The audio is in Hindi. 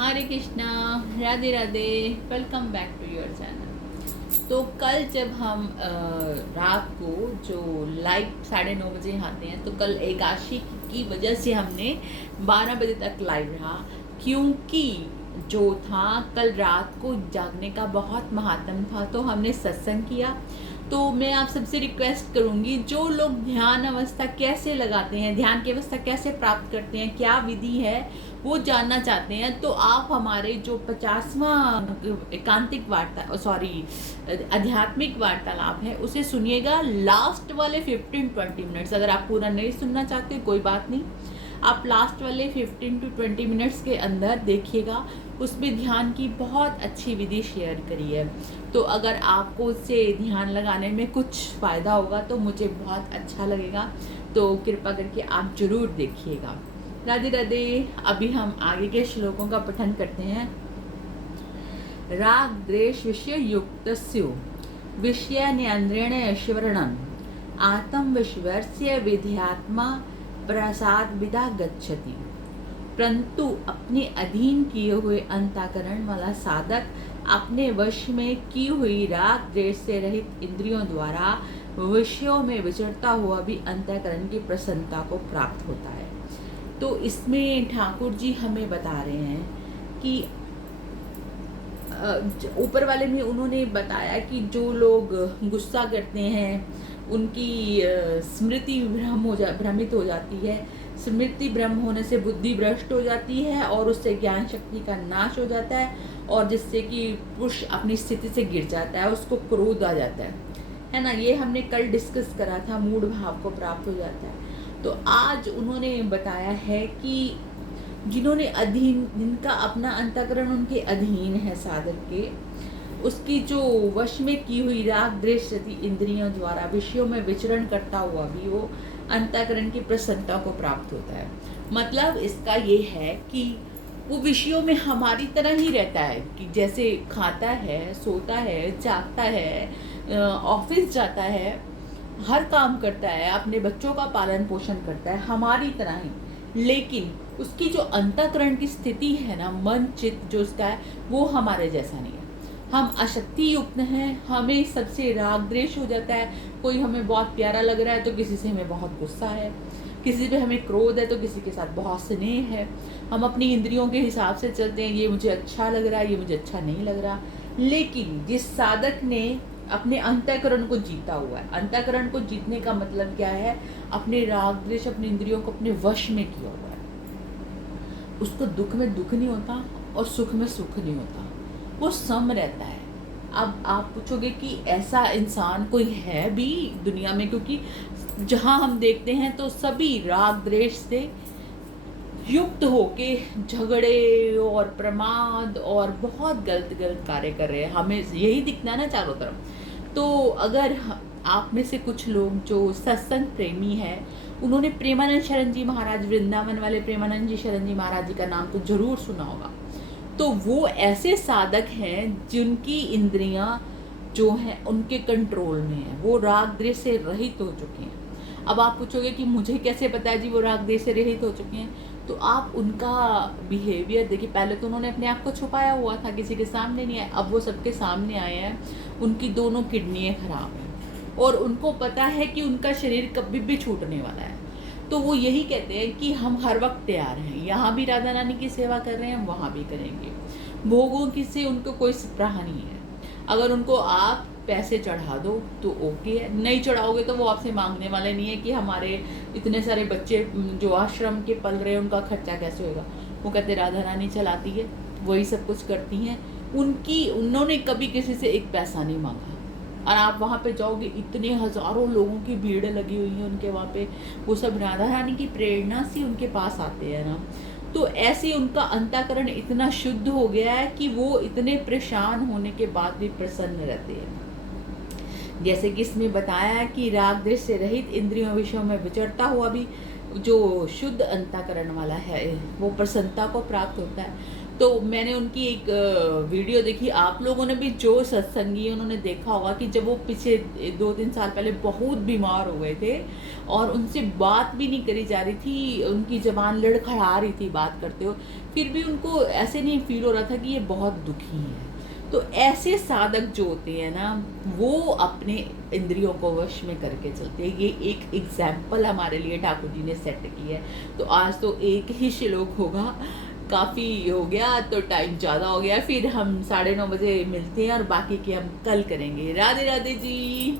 Hare Krishna, Radhe Radhe. Welcome back to your channel. तो कल जब हम रात को जो लाइव 9:30 बजे आते हैं, तो कल एकादशी की वजह से हमने 12 बजे तक लाइव रहा, क्योंकि जो था कल रात को जागने का बहुत महात्म था। तो हमने सत्संग किया। तो मैं आप सबसे रिक्वेस्ट करूंगी, जो लोग ध्यान अवस्था कैसे लगाते हैं, ध्यान की अवस्था कैसे प्राप्त करते हैं, क्या विधि है, वो जानना चाहते हैं, तो आप हमारे जो 50वां एकांतिक वार्ता आध्यात्मिक वार्तालाप है उसे सुनिएगा। लास्ट वाले 15-20 मिनट्स, अगर आप पूरा नहीं सुनना चाहते कोई बात नहीं, आप लास्ट वाले 15 to 20 मिनट्स के अंदर देखिएगा। उसमें ध्यान की बहुत अच्छी विधि शेयर करी है। तो अगर आपको उससे ध्यान लगाने में कुछ फ़ायदा होगा तो मुझे बहुत अच्छा लगेगा। तो कृपा करके आप जरूर देखिएगा। राधे राधे। अभी हम आगे के श्लोकों का पठन करते हैं। राग द्वेष विषय युक्तस्यो विषय नियंत्रण ऐश्वर्णम आत्म विश्वर्स्य विध्यात्मा प्रसाद विदा गच्छति। परंतु अपने अधीन किए हुए अंतःकरण वाला साधक अपने वश में की हुई राग द्वेष से रहित इंद्रियों द्वारा विषयों में विचरता हुआ भी अंतःकरण की प्रसन्नता को प्राप्त होता है। तो इसमें ठाकुर जी हमें बता रहे हैं कि ऊपर वाले में उन्होंने बताया कि जो लोग गुस्सा करते हैं उनकी स्मृति भ्रमित हो जाती है। स्मृति भ्रम होने से बुद्धि भ्रष्ट हो जाती है और उससे ज्ञान शक्ति का नाश हो जाता है, और जिससे कि पुरुष अपनी स्थिति से गिर जाता है, उसको क्रोध आ जाता है ना। ये हमने कल डिस्कस करा था, मूड भाव को प्राप्त हो जाता है। तो आज उन्होंने बताया है कि जिन्होंने अधीन, जिनका अपना अंतःकरण उनके अधीन है साधक के, उसकी जो वश में की हुई राग द्वेष इंद्रियों द्वारा विषयों में विचरण करता हुआ भी वो अंतःकरण की प्रसन्नता को प्राप्त होता है। मतलब इसका ये है कि वो विषयों में हमारी तरह ही रहता है, कि जैसे खाता है, सोता है, जागता है, ऑफिस जाता है, हर काम करता है, अपने बच्चों का पालन पोषण करता है, हमारी तरह ही। लेकिन उसकी जो अंतःकरण की स्थिति है ना, मन चित्त जो उसका है, वो हमारे जैसा नहीं है। हम अशक्ति युक्त हैं, हमें सबसे राग द्वेष हो जाता है। कोई हमें बहुत प्यारा लग रहा है तो किसी से हमें बहुत गुस्सा है, किसी पे हमें क्रोध है तो किसी के साथ बहुत स्नेह है। हम अपनी इंद्रियों के हिसाब से चलते हैं, ये मुझे अच्छा लग रहा है, ये मुझे अच्छा नहीं लग रहा। लेकिन जिस साधक ने अपने अंतःकरण को जीता हुआ है, अंतःकरण को जीतने का मतलब क्या है, अपने राग द्वेष, अपनी इंद्रियों को अपने वश में किया हुआ है, उसको दुख में दुख नहीं होता और सुख में सुख नहीं होता, वो सम रहता है। अब आप पूछोगे कि ऐसा इंसान कोई है भी दुनिया में, क्योंकि जहाँ हम देखते हैं तो सभी राग द्वेष से युक्त होके झगड़े और प्रमाद और बहुत गलत गलत कार्य कर रहे हैं। हमें यही दिखना ना चारों तरफ। तो अगर आप में से कुछ लोग जो सत्संग प्रेमी है, उन्होंने प्रेमानंद शरण जी महाराज, वृंदावन वाले प्रेमानंद जी शरण जी महाराज जी का नाम तो जरूर सुना होगा। तो वो ऐसे साधक हैं जिनकी इंद्रियां जो हैं उनके कंट्रोल में है, वो राग द्वेष से रहित हो चुके हैं। अब आप पूछोगे कि मुझे कैसे पता है जी वो राग द्वेष से रहित हो चुके हैं, तो आप उनका बिहेवियर देखिए। पहले तो उन्होंने अपने आप को छुपाया हुआ था, किसी के सामने नहीं आया, अब वो सबके सामने आए हैं। उनकी दोनों किडनियाँ खराब हैं और उनको पता है कि उनका शरीर कभी भी छूटने वाला है। तो वो यही कहते हैं कि हम हर वक्त तैयार हैं, यहाँ भी राधा रानी की सेवा कर रहे हैं, वहाँ भी करेंगे। भोगों की से उनको कोई स्पृहा नहीं है। अगर उनको आप पैसे चढ़ा दो तो ओके है, नहीं चढ़ाओगे तो वो आपसे मांगने वाले नहीं है कि हमारे इतने सारे बच्चे जो आश्रम के पल रहे हैं उनका खर्चा कैसे होगा। वो कहते राधा रानी चलाती है, वही सब कुछ करती हैं। उन्होंने कभी किसी से एक पैसा नहीं मांगा। और आप वहाँ पे जाओगे, इतने हज़ारों लोगों की भीड़ लगी हुई है उनके वहाँ पे, वो सब राधा रानी की प्रेरणा से उनके पास आते हैं ना। तो ऐसे उनका अंतःकरण इतना शुद्ध हो गया है कि वो इतने परेशान होने के बाद भी प्रसन्न रहते हैं। जैसे कि इसमें बताया है कि राग द्वेष से रहित इंद्रियों विषयों में विचरता हुआ भी जो शुद्ध अंतःकरण वाला है वो प्रसन्नता को प्राप्त होता है। तो मैंने उनकी एक वीडियो देखी, आप लोगों ने भी जो सत्संगी हैं उन्होंने देखा होगा कि जब वो पीछे 2-3 साल पहले बहुत बीमार हो गए थे और उनसे बात भी नहीं करी जा रही थी, उनकी ज़बान लड़खड़ा रही थी बात करते हुए, फिर भी उनको ऐसे नहीं फील हो रहा था कि ये बहुत दुखी हैं। तो ऐसे साधक जो होते हैं ना, वो अपने इंद्रियों को वश में करके चलते हैं। ये एक एग्जाम्पल हमारे लिए ठाकुर जी ने सेट की है। तो आज तो एक ही श्लोक होगा, काफ़ी हो गया, तो टाइम ज़्यादा हो गया, फिर हम 9:30 बजे मिलते हैं और बाकी के हम कल करेंगे। राधे राधे जी।